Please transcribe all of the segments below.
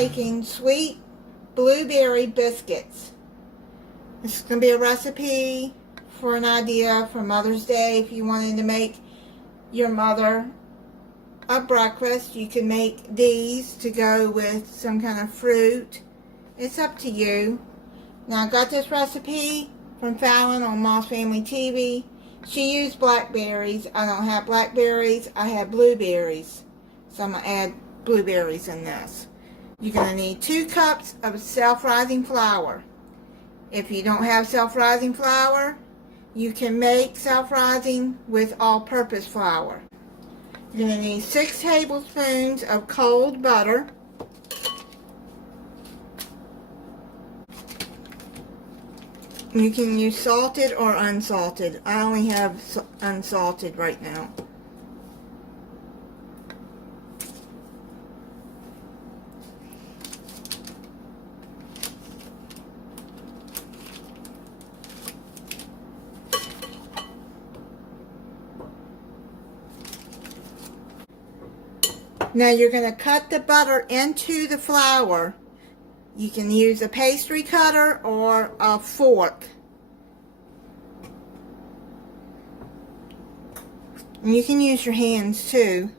making sweet blueberry biscuits. This is going to be a recipe for an idea for Mother's Day. If you wanted to make your mother a breakfast, you can make these to go with some kind of fruit. It's up to you. Now, I got this recipe from Fallon on Moss Family TV. She used blackberries. I don't have blackberries. I have blueberries. So I'm going to add blueberries in this. You're going to need 2 cups of self-rising flour. If you don't have self-rising flour, you can make self-rising with all-purpose flour. You're going to need 6 tablespoons of cold butter. You can use salted or unsalted. I only have unsalted right now. Now you're going to cut the butter into the flour. You can use a pastry cutter or a fork. And you can use your hands too,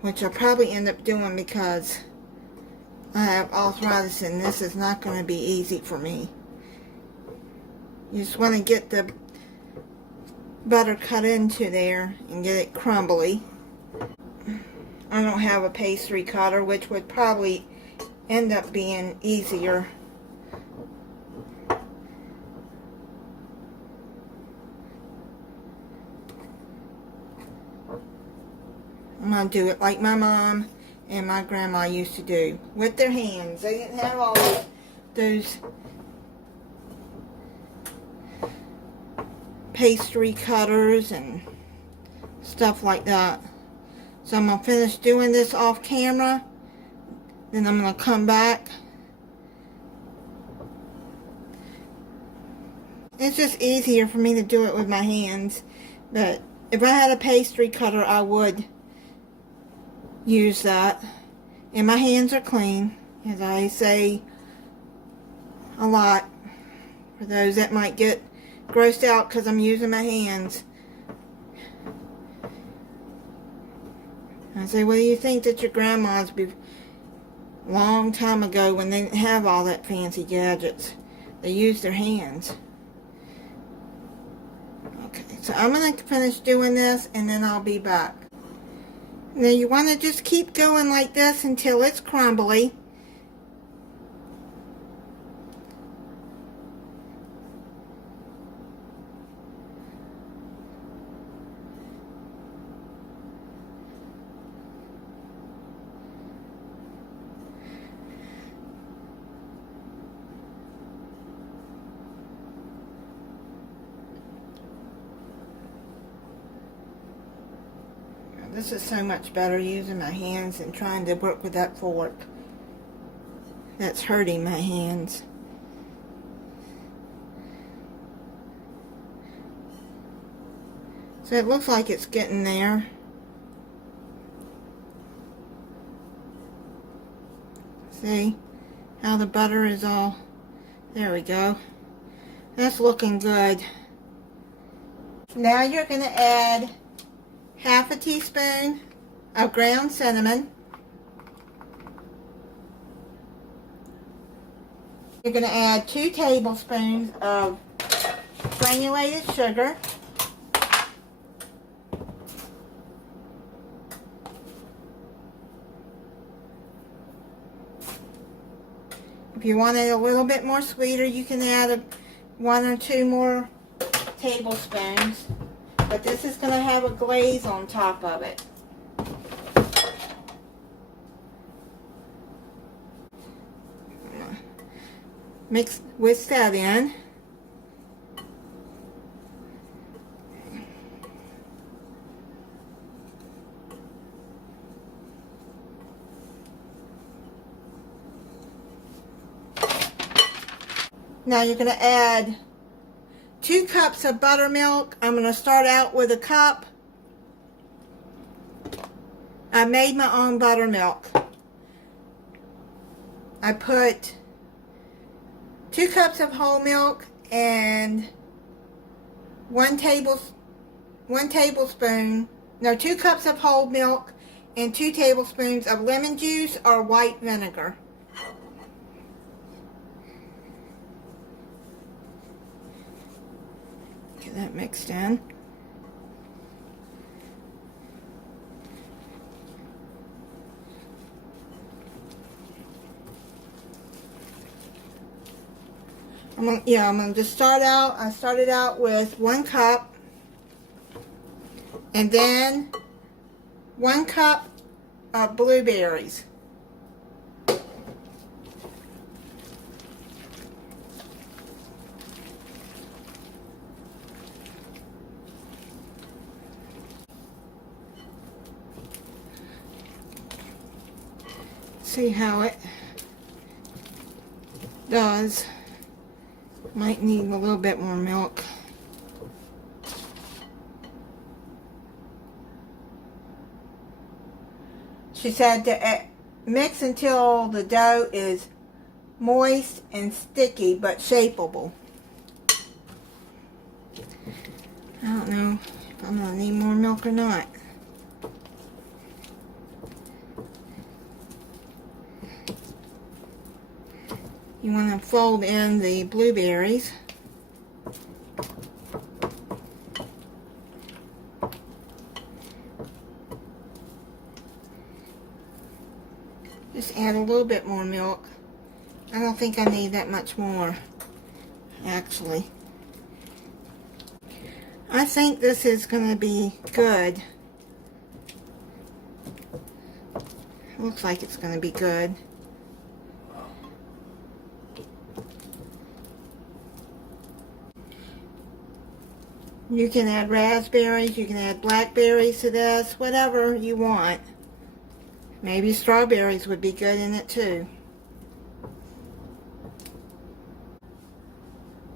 which I'll probably end up doing because I have arthritis and this is not going to be easy for me. You just want to get the butter cut into there and get it crumbly. I don't have a pastry cutter, which would probably end up being easier. I'm going to do it like my mom and my grandma used to do, with their hands. They didn't have all those pastry cutters and stuff like that. So I'm going to finish doing this off camera. Then I'm going to come back. It's just easier for me to do it with my hands. But if I had a pastry cutter, I would use that. And my hands are clean, as I say a lot. For those that might get grossed out because I'm using my hands. I say, well, you think that your grandmas long time ago when they didn't have all that fancy gadgets, they used their hands. Okay, so I'm going to finish doing this and then I'll be back. Now you want to just keep going like this until it's crumbly. This is so much better using my hands and trying to work with that fork. That's hurting my hands. So it looks like it's getting there. See how the butter is all, there we go. That's looking good. Now you're going to add half a teaspoon of ground cinnamon. You're going to add 2 tablespoons of granulated sugar. If you want it a little bit more sweeter, you can add 1 or 2 more tablespoons. But this is going to have a glaze on top of it. Whisk that in. Now you're going to add 2 cups of buttermilk. I'm going to start out with a cup. I made my own buttermilk. I put 2 cups of whole milk and 2 cups of whole milk and 2 tablespoons of lemon juice or white vinegar. Get that mixed in. I'm going to start out. I started out with 1 cup, and then 1 cup of blueberries. See how it does. Might need a little bit more milk. She said to mix until the dough is moist and sticky but shapeable. I don't know if I'm going to need more milk or not. You want to fold in the blueberries. Just add a little bit more milk. I don't think I need that much more, actually. I think this is going to be good. Looks like it's going to be good. You can add raspberries, you can add blackberries to this, whatever you want. Maybe strawberries would be good in it too.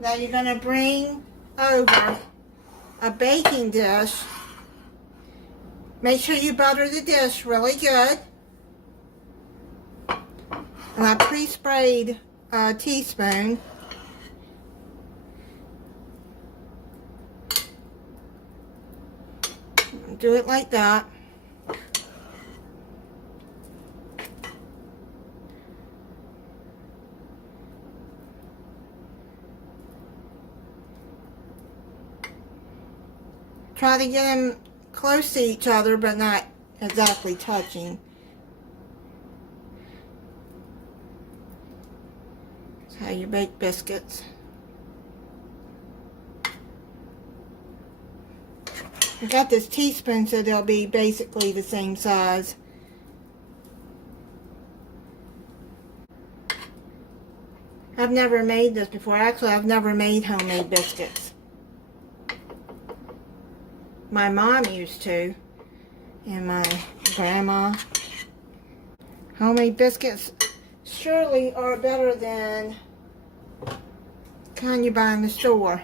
Now you're going to bring over a baking dish. Make sure you butter the dish really good. And I pre-sprayed a teaspoon. Do it like that. Try to get them close to each other, but not exactly touching. That's how you bake biscuits. I got this teaspoon so they'll be basically the same size. I've never made this before. Actually, I've never made homemade biscuits. My mom used to, and my grandma. Homemade biscuits surely are better than the kind you buy in the store.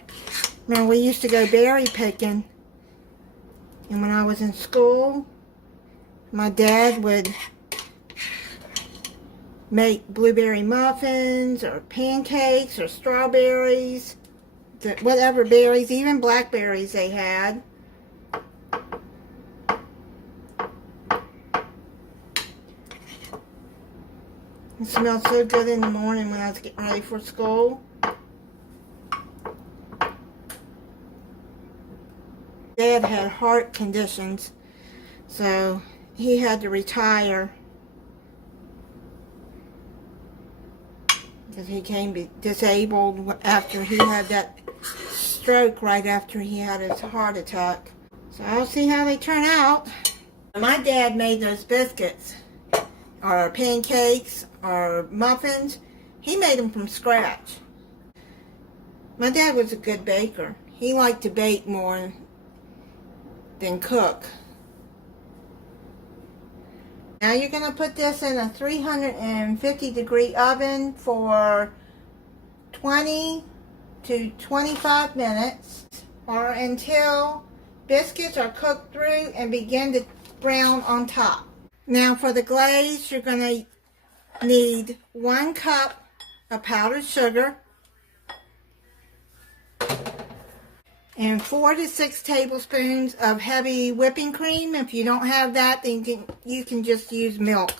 Now, we used to go berry picking. And when I was in school, my dad would make blueberry muffins or pancakes or strawberries, whatever berries, even blackberries they had. It smelled so good in the morning when I was getting ready for school. Dad had heart conditions, so he had to retire because he became disabled after he had that stroke right after he had his heart attack. So I'll see how they turn out. My dad made those biscuits or pancakes or muffins. He made them from scratch. My dad was a good baker. He liked to bake more than cook. Now you're going to put this in a 350 degree oven for 20 to 25 minutes or until biscuits are cooked through and begin to brown on top. Now for the glaze, you're going to need 1 cup of powdered sugar and 4 to 6 tablespoons of heavy whipping cream. If you don't have that, then you can just use milk.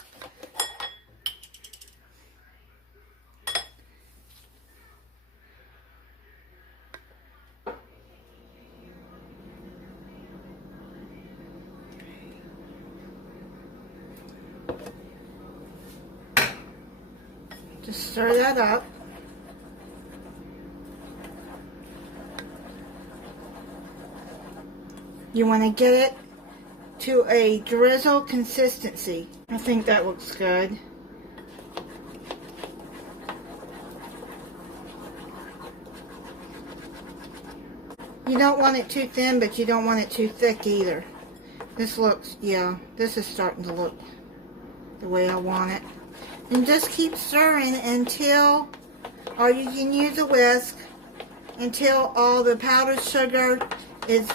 Just stir that up. You want to get it to a drizzle consistency. I think that looks good. You don't want it too thin, but you don't want it too thick either. This looks, yeah, this is starting to look the way I want it. And just keep stirring until, or you can use a whisk, until all the powdered sugar is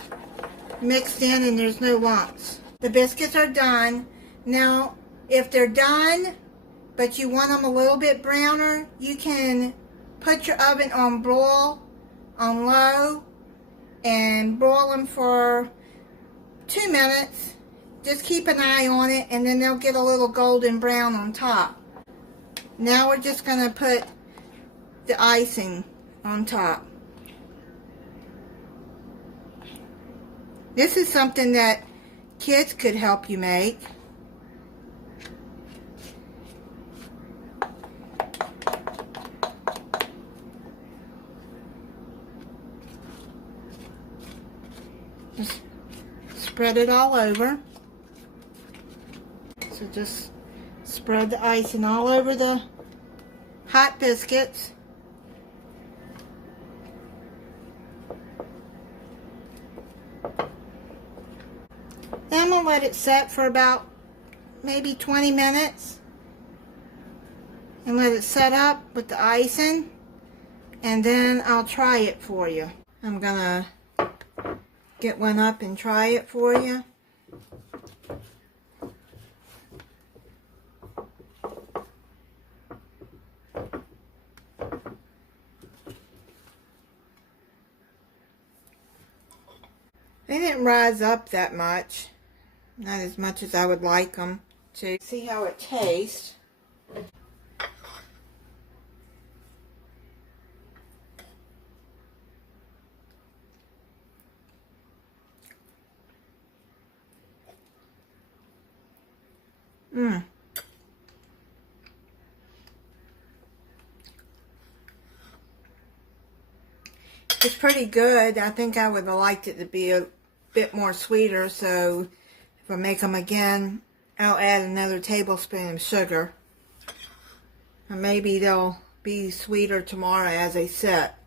mixed in and there's no lumps. The biscuits are done. Now, if they're done, but you want them a little bit browner, you can put your oven on broil, on low, and broil them for 2 minutes. Just keep an eye on it, and then they'll get a little golden brown on top. Now we're just going to put the icing on top. This is something that kids could help you make. Just spread it all over. So just spread the icing all over the hot biscuits. Then I'm going to let it set for about maybe 20 minutes. And let it set up with the icing. And then I'll try it for you. I'm going to get one up and try it for you. They didn't rise up that much. Not as much as I would like them to. See how it tastes. It's pretty good. I think I would have liked it to be a bit more sweeter, so if I make them again, I'll add another tablespoon of sugar. And maybe they'll be sweeter tomorrow as they set.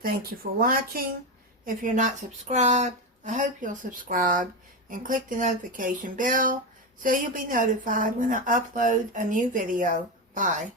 Thank you for watching. If you're not subscribed, I hope you'll subscribe and click the notification bell so you'll be notified when I upload a new video. Bye.